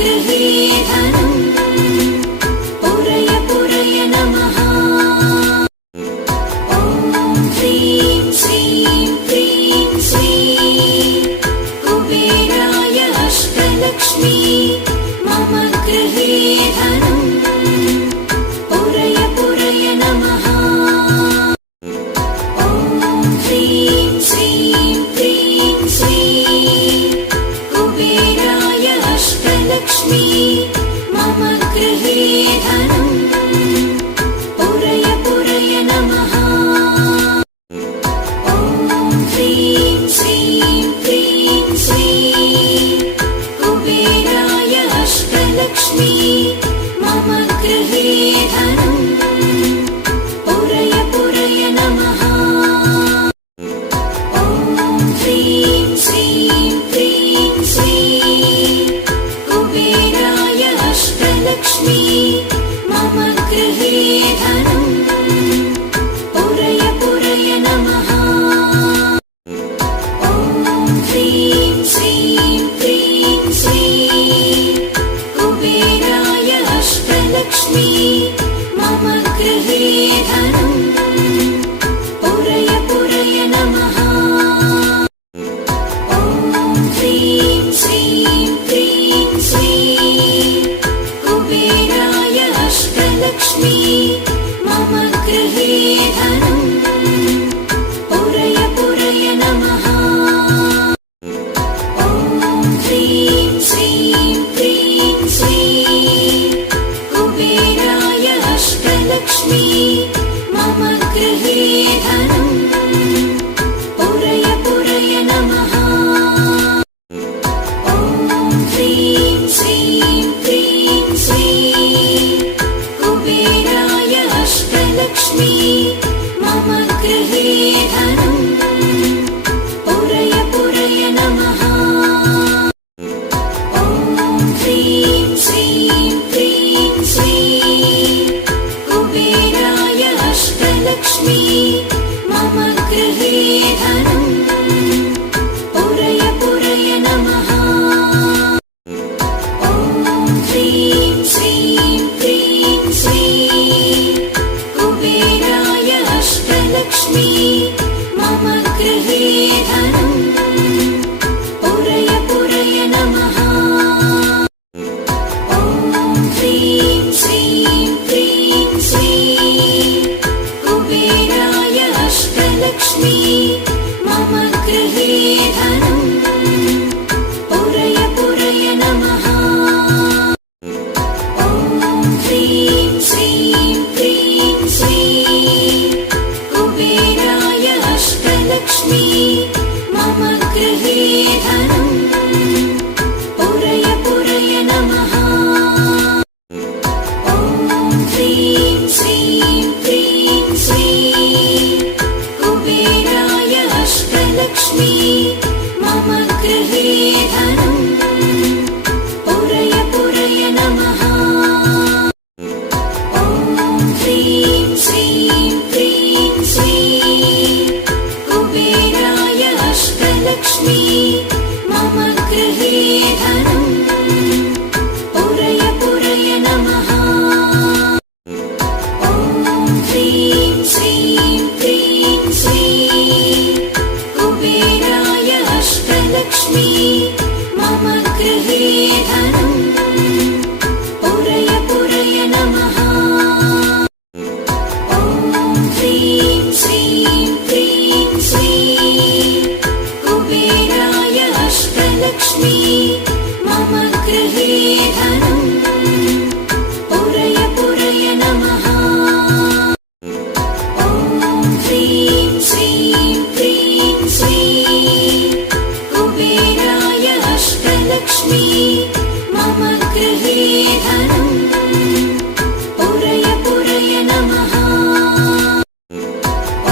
गृहे धनं पुरय पुरय नमः। ॐ ह्रीं श्रीं क्रीं श्रीं कुबेराय अष्टलक्ष्मी मम गृहे धनं पुरय पुरय नमः। ॐ ह्रीं श्रीं क्रीं श्रीं कुबेराय अष्टलक्ष्मी मम गृहे धनं पुरय पुरय नमः। ॐ ह्रीं श्रीं क्रीं श्रीं कुबेराय अष्टलक्ष्मी मम गृहे धनं पुरय पुरय नमः। ॐ ह्रीं श्रीं क्रीं श्रीं कुबेराय अष्टलक्ष्मी मम गृहे धनं पुरय पुरय नमः। ॐ ह्रीं श्रीं क्रीं श्रीं कुबेराय अष्टलक्ष्मी मम गृहे धनं पुरय पुरय नमः। ॐ ह्रीं श्रीं क्रीं श्रीं कुबेराय अष्टलक्ष्मी मम गृहे धनं पुरय पुरय नमः। ॐ ह्रीं श्रीं क्रीं श्रीं कुबेराय अष्टलक्ष्मी मम गृहे धनं पुरय पुरय नमः। ॐ ह्रीं श्रीं क्रीं श्रीं कुबेराय अष्टलक्ष्मी मम गृहे धनं पुरय पुरय नमः। ॐ ह्रीं श्रीं क्रीं श्रीं कुबेराय अष्टलक्ष्मी मम गृहे धनं पुरय पुरय नमः। ॐ ह्रीं श्रीं क्रीं श्रीं कुबेराय अष्टलक्ष्मी मम गृहे धनं पुरय पुरय नमः। ॐ ह्रीं श्रीं क्रीं श्रीं कुबेराय अष्टलक्ष्मी मम गृहे धनं पुरय पुरय नमः। ॐ ह्रीं श्रीं क्रीं श्रीं कुबेराय अष्टलक्ष्मी मम गृहे धनं पुरय पुरय नमः। ॐ ह्रीं श्रीं क्रीं श्रीं कुबेराय अष्टलक्ष्मी मम गृहे धनं पुरय पुरय नमः। ॐ ह्रीं श्रीं क्रीं श्रीं कुबेराय अष्टलक्ष्मी मम गृहे धनं पुरय पुरय नमः। ॐ ह्रीं श्रीं क्रीं श्रीं कुबेराय अष्टलक्ष्मी मम गृहे धनं पुरय पुरय नमः। ॐ ह्रीं श्रीं क्रीं श्रीं कुबेराय अष्टलक्ष्मी मम गृहे धनं पुरय पुरय नमः। ॐ ह्रीं श्रीं क्रीं श्रीं कुबेराय अष्टलक्ष्मी मम गृहे धनं पुरय पुरय नमः।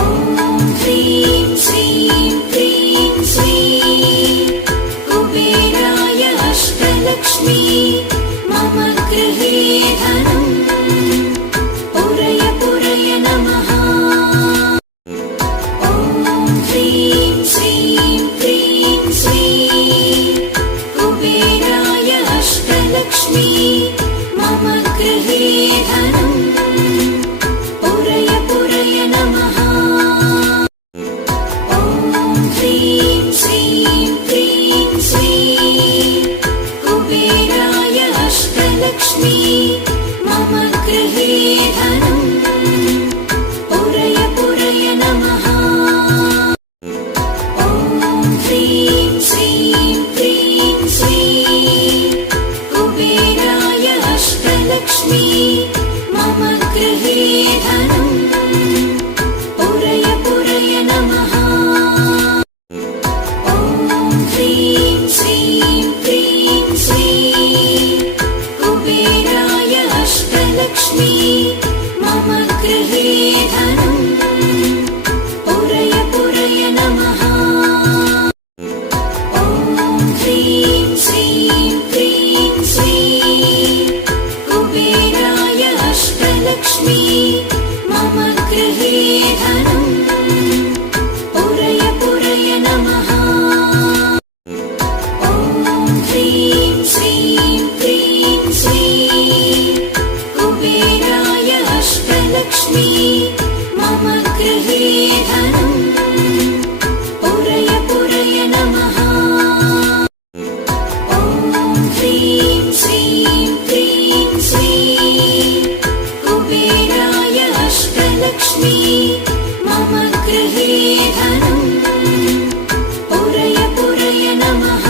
ॐ ह्रीं श्रीं क्रीं श्रीं कुबेराय अष्टलक्ष्मी मम गृहे धनं पुरय पुरय नमः। ॐ ह्रीं श्रीं क्रीं श्रीं कुबेराय अष्टलक्ष्मी अष्टलक्ष्मी मम गृहे धनम् पुरय पुरय नमः। ॐ ह्रीं श्रीं क्रीं श्रीं कुबेराय अष्टलक्ष्मी मम गृहे धनम् पुरय पुरय नमः। ॐ ह्रीं श्रीं क्रीं श्रीं कुबेराय अष्टलक्ष्मी मम गृहे धनम् पुरय पुरय नमः। ॐ ह्रीं श्रीं क्रीं श्रीं कुबेराय अष्टलक्ष्मी मम गृहे धनम् पुरय पुरय नमः। ॐ ह्रीं श्रीं क्रीं श्रीं कुबेराय अष्टलक्ष्मी मम गृहे धनम् पुरय पुरय नमः। ॐ ह्रीं श्रीं क्रीं श्रीं कुबेराय अष्टलक्ष्मी मम गृहे धनम् पुरय पुरय नमः। ॐ ह्रीं श्रीं क्रीं श्रीं कुबेराय अष्टलक्ष्मी मम गृहे धनम् पुरय पुरय नमः।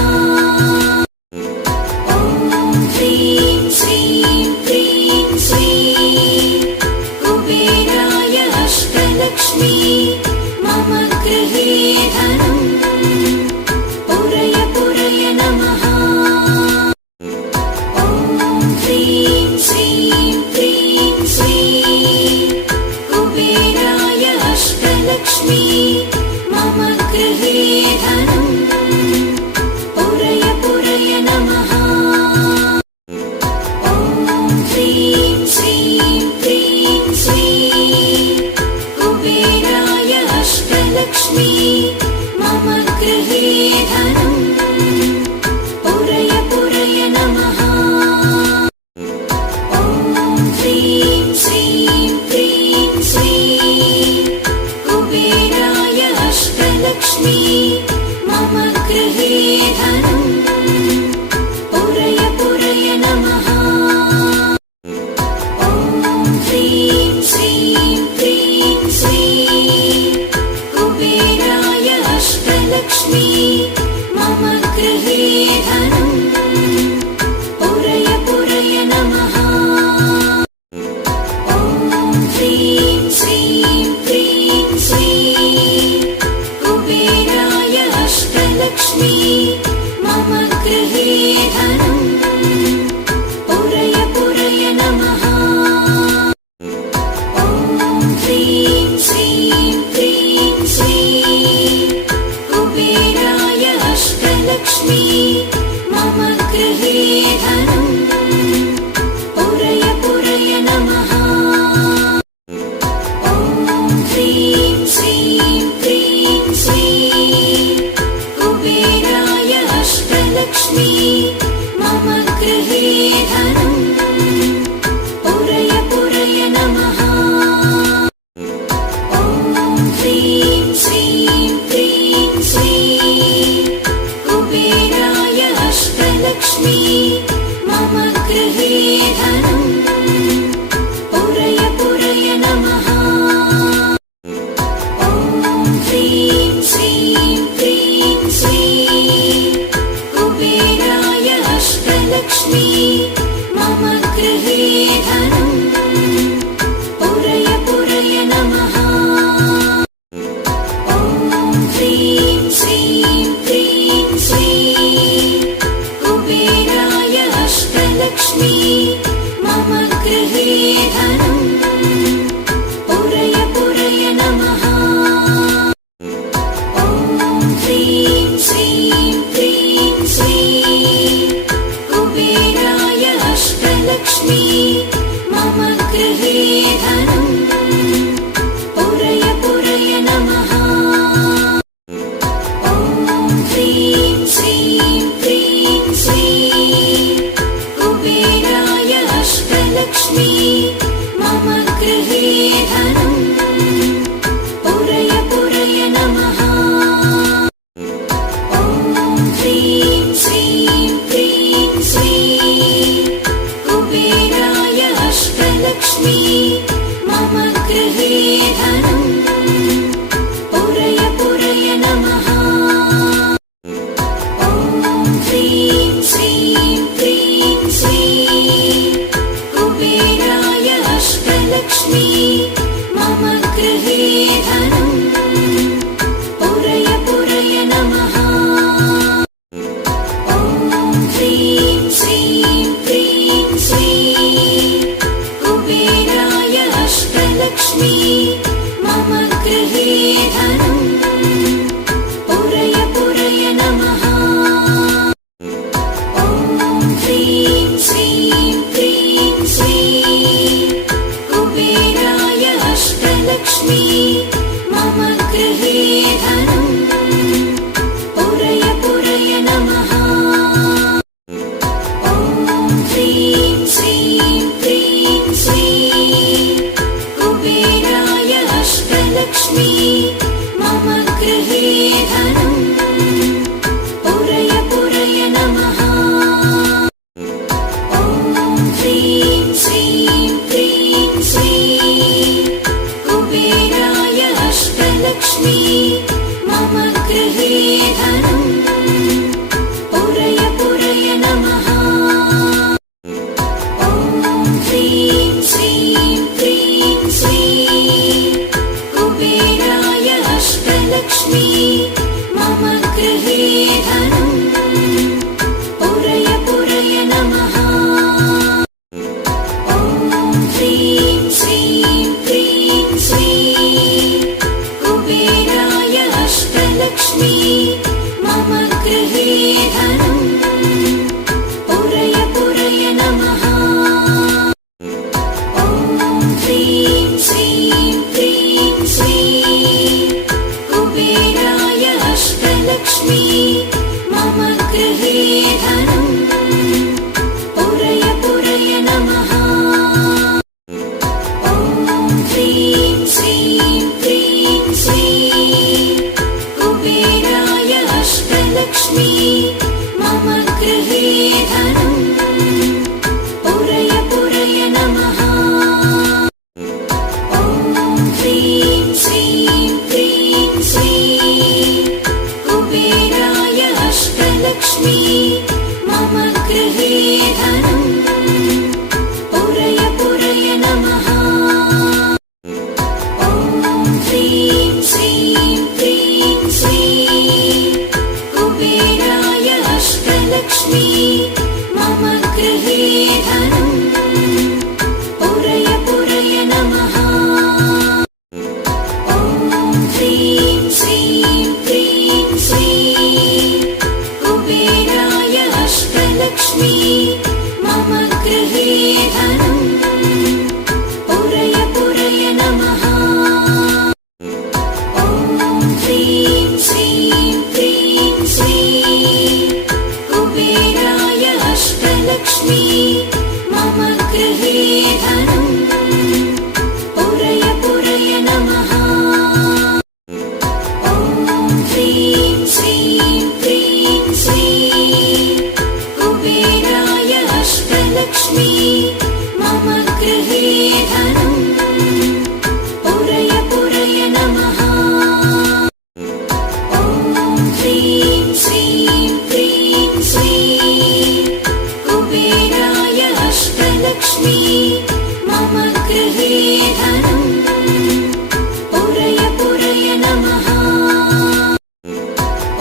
ॐ ह्रीं श्रीं क्रीं श्रीं कुबेराय अष्टलक्ष्मी मम गृहे धनम् पुरय पुरय नमः। ॐ ह्रीं श्रीं क्रीं श्रीं कुबेराय अष्टलक्ष्मी मम गृहे धनम् पुरय पुरय नमः। ॐ ह्रीं श्रीं क्रीं श्रीं कुबेराय अष्टलक्ष्मी मम गृहे धनम् पुरय पुरय नमः। ॐ ह्रीं श्रीं क्रीं श्रीं कुबेराय अष्टलक्ष्मी मम गृहे धनम् पुरय पुरय नमः। ॐ ह्रीं श्रीं क्रीं श्रीं कुबेराय अष्टलक्ष्मी मम गृहे धनम् पुरय पुरय नमः। ॐ ह्रीं श्रीं क्रीं श्रीं कुबेराय अष्टलक्ष्मी मम गृहे धनम् पुरय पुरय नमः। ॐ ह्रीं श्रीं क्रीं श्रीं कुबेराय अष्टलक्ष्मी मम गृहे धनम् पुरय पुरय नमः। ॐ ह्रीं श्रीं क्रीं श्रीं कुबेराय अष्टलक्ष्मी मम गृहे धनम् पुरय पुरय नमः। ॐ ह्रीं श्रीं क्रीं श्रीं कुबेराय अष्टलक्ष्मी मम गृहे धनम् पुरय पुरय नमः। ॐ ह्रीं श्रीं क्रीं श्रीं कुबेराय अष्टलक्ष्मी मम गृहे धनम् पुरय पुरय नमः। ॐ ह्रीं श्रीं क्रीं श्रीं कुबेराय अष्टलक्ष्मी मम गृहे धनम् पुरय पुरय नमः। ॐ ह्रीं श्रीं क्रीं श्रीं कुबेराय अष्टलक्ष्मी मम गृहे धनम् पुरय पुरय नमः। ॐ ह्रीं श्रीं क्रीं श्रीं कुबेराय मम गृहे धनम् पुरय पुरय नमः। ॐ ह्रीं श्रीं क्रीं श्रीं कुबेराय अष्टलक्ष्मी मम गृहे धनम् पुरय पुरय नमः। ॐ ह्रीं श्रीं क्रीं श्रीं कुबेराय अष्टलक्ष्मी मम गृहे धनम् पुरय पुरय नमः। ॐ ह्रीं श्रीं क्रीं श्रीं कुबेराय अष्टलक्ष्मी मम गृहे धनम् पुरय पुरय नमः।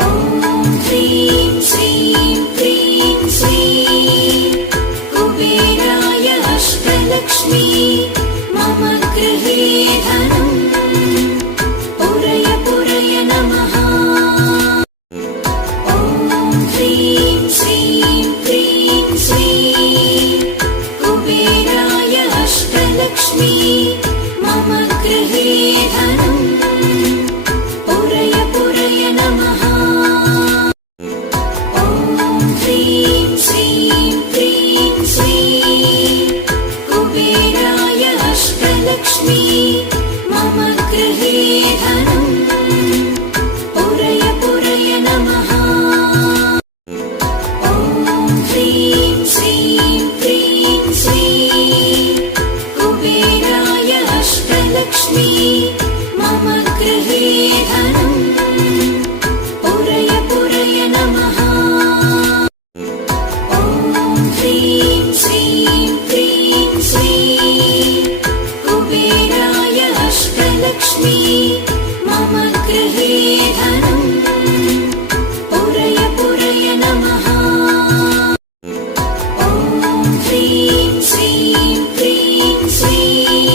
ॐ ह्रीं श्रीं क्रीं श्रीं कुबेराय अष्टलक्ष्मी मम गृहे धनम् पुरय पुरय नमः। ॐ ह्रीं श्रीं क्रीं श्रीं कुबेराय अष्टलक्ष्मी मम गृहे धनम् पुरय पुरय नमः। ॐ ह्रीं श्रीं क्रीं श्रीं कुबेराय अष्टलक्ष्मी मम गृहे धनम् पुरय पुरय नमः। ॐ ह्रीं श्रीं क्रीं श्रीं कुबेराय अष्टलक्ष्मी मम गृहे धनम् पुरय पुरय नमः। ॐ ह्रीं श्रीं क्रीं श्रीं कुबेराय अष्टलक्ष्मी मम गृहे धनम् पुरय पुरय नमः। ॐ ह्रीं श्रीं क्रीं श्रीं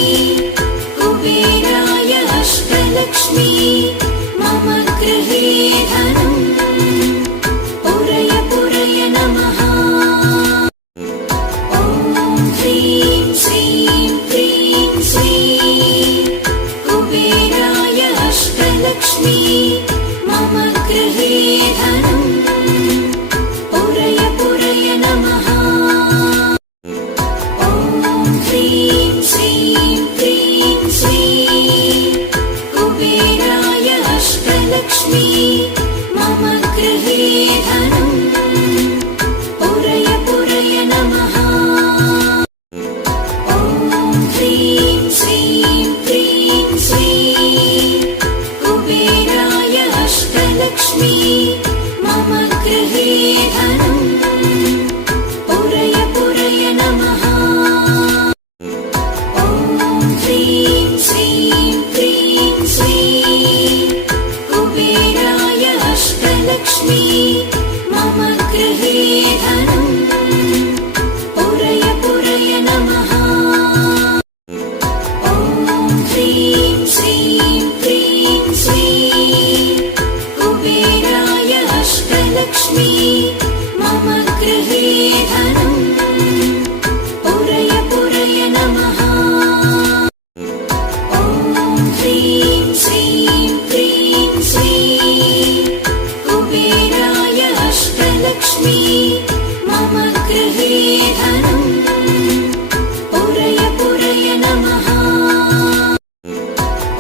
कुबेराय अष्टलक्ष्मी मम गृहे धनम् पुरय पुरय नमः। ॐ ह्रीं श्रीं क्रीं श्रीं कुबेराय अष्टलक्ष्मी मम गृहे धनम् पुरय पुरय नमः। ॐ ह्रीं श्रीं क्रीं श्रीं कुबेराय अष्टलक्ष्मी मम गृहे धनम् पुरय पुरय नमः। ॐ ह्रीं श्रीं क्रीं श्रीं कुबेराय अष्टलक्ष्मी मम गृहे धनम् पुरय पुरय नमः। ॐ ह्रीं श्रीं क्रीं श्रीं कुबेराय अष्टलक्ष्मी मम गृहे धनम् पुरय पुरय नमः। ॐ ह्रीं श्रीं क्रीं श्रीं कुबेराय अष्टलक्ष्मी मम गृहे धनम् पुरय पुरय नमः। ॐ ह्रीं श्रीं क्रीं श्रीं कुबेराय अष्टलक्ष्मी मम गृहे धनम् पुरय पुरय नमः।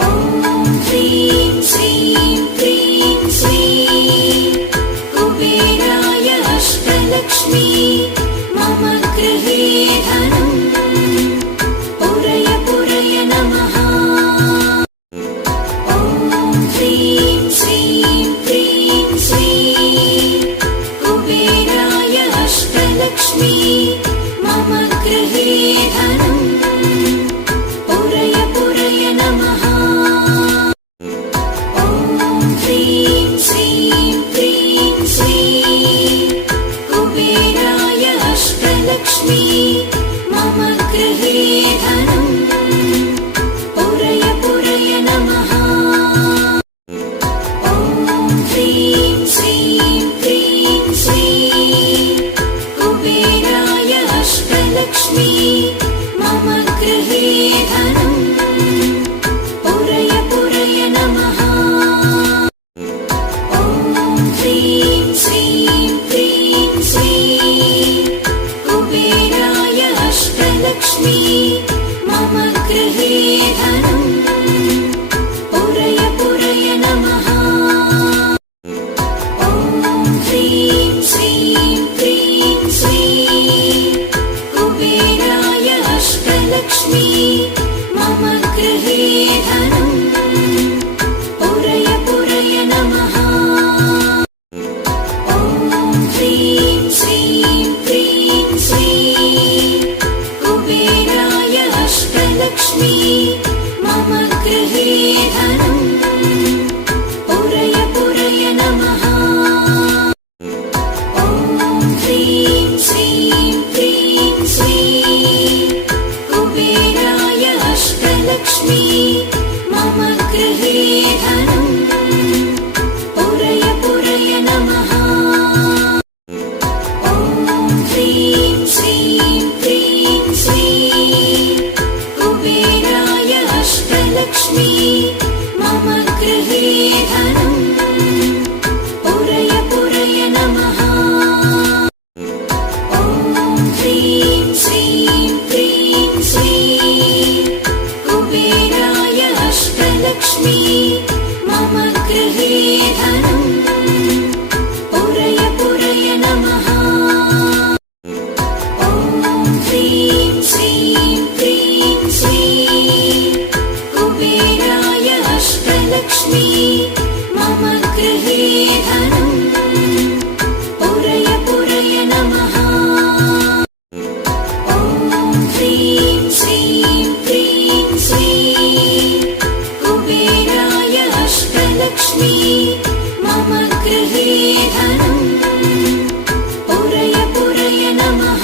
ॐ ह्रीं श्रीं क्रीं श्रीं कुबेराय अष्टलक्ष्मी मम गृहे धनम् पुरय पुरय नमः। ॐ ह्रीं श्रीं क्रीं श्रीं कुबेराय अष्टलक्ष्मी मम गृहे धनम् पुरय पुरय नमः। ॐ ह्रीं श्रीं क्रीं श्रीं कुबेराय अष्टलक्ष्मी मम गृहे धनम् पुरय पुरय नमः। ॐ ह्रीं श्रीं क्रीं श्रीं कुबेराय अष्टलक्ष्मी मम गृहे धनम् पुरय पुरय नमः। ॐ ह्रीं श्रीं क्रीं श्रीं कुबेराय अष्टलक्ष्मी मम गृहे धनम् पुरय पुरय नमः। ॐ ह्रीं श्रीं क्रीं श्रीं कुबेराय अष्टलक्ष्मी मम गृहे धनम् पुरय पुरय नमः। ॐ ह्रीं श्रीं क्रीं श्रीं कुबेराय अष्टलक्ष्मी मम गृहे धनम् पुरय पुरय नमः। ॐ ह्रीं श्रीं क्रीं श्रीं कुबेराय अष्टलक्ष्मी मम गृहे धनम् पुरय पुरय नमः। ॐ ह्रीं श्रीं क्रीं श्रीं कुबेराय अष्टलक्ष्मी मम गृहे धनम् पुरय पुरय नमः। ॐ ह्रीं श्रीं क्रीं श्रीं कुबेराय अष्टलक्ष्मी मम गृहे धनम् पुरय पुरय नमः। ॐ ह्रीं श्रीं क्रीं श्रीं कुबेराय अष्टलक्ष्मी मम गृहे धनम् पुरय पुरय नमः। ॐ ह्रीं श्रीं क्रीं श्रीं कुबेराय अष्टलक्ष्मी मम गृहे धनम् पुरय पुरय नमः।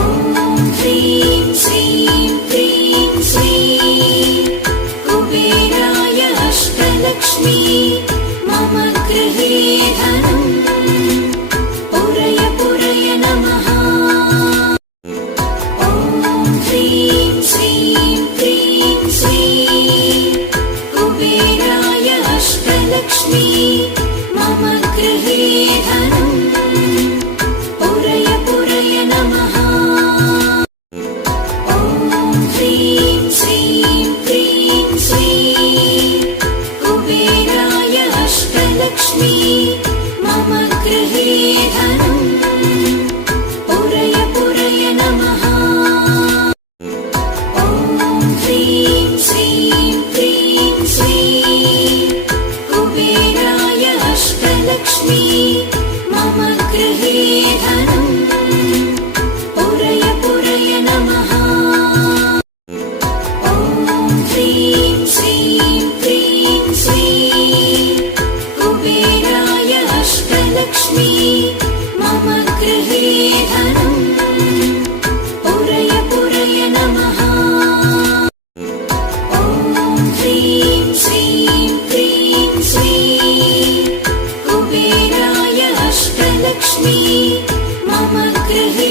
ॐ ह्रीं श्रीं क्रीं श्रीं कुबेराय अष्टलक्ष्मी मम गृहे धनम् पुरय पुरय नमः। ॐ ह्रीं श्रीं क्रीं श्रीं कुबेराय अष्टलक्ष्मी मम गृहे धनम् पुरय पुरय नमः। ॐ ह्रीं श्रीं क्रीं श्रीं कुबेराय अष्टलक्ष्मी मम गृहे धनम् पुरय पुरय नमः। ॐ ह्रीं श्रीं क्रीं श्रीं कुबेराय अष्टलक्ष्मी मम गृहे धनम् पुरय पुरय नमः। ॐ ह्रीं श्रीं क्रीं श्रीं कुबेराय अष्टलक्ष्मी मम गृहे धनम् पुरय पुरय नमः। ॐ ह्रीं श्रीं क्रीं श्रीं कुबेराय अष्टलक्ष्मी मम गृहे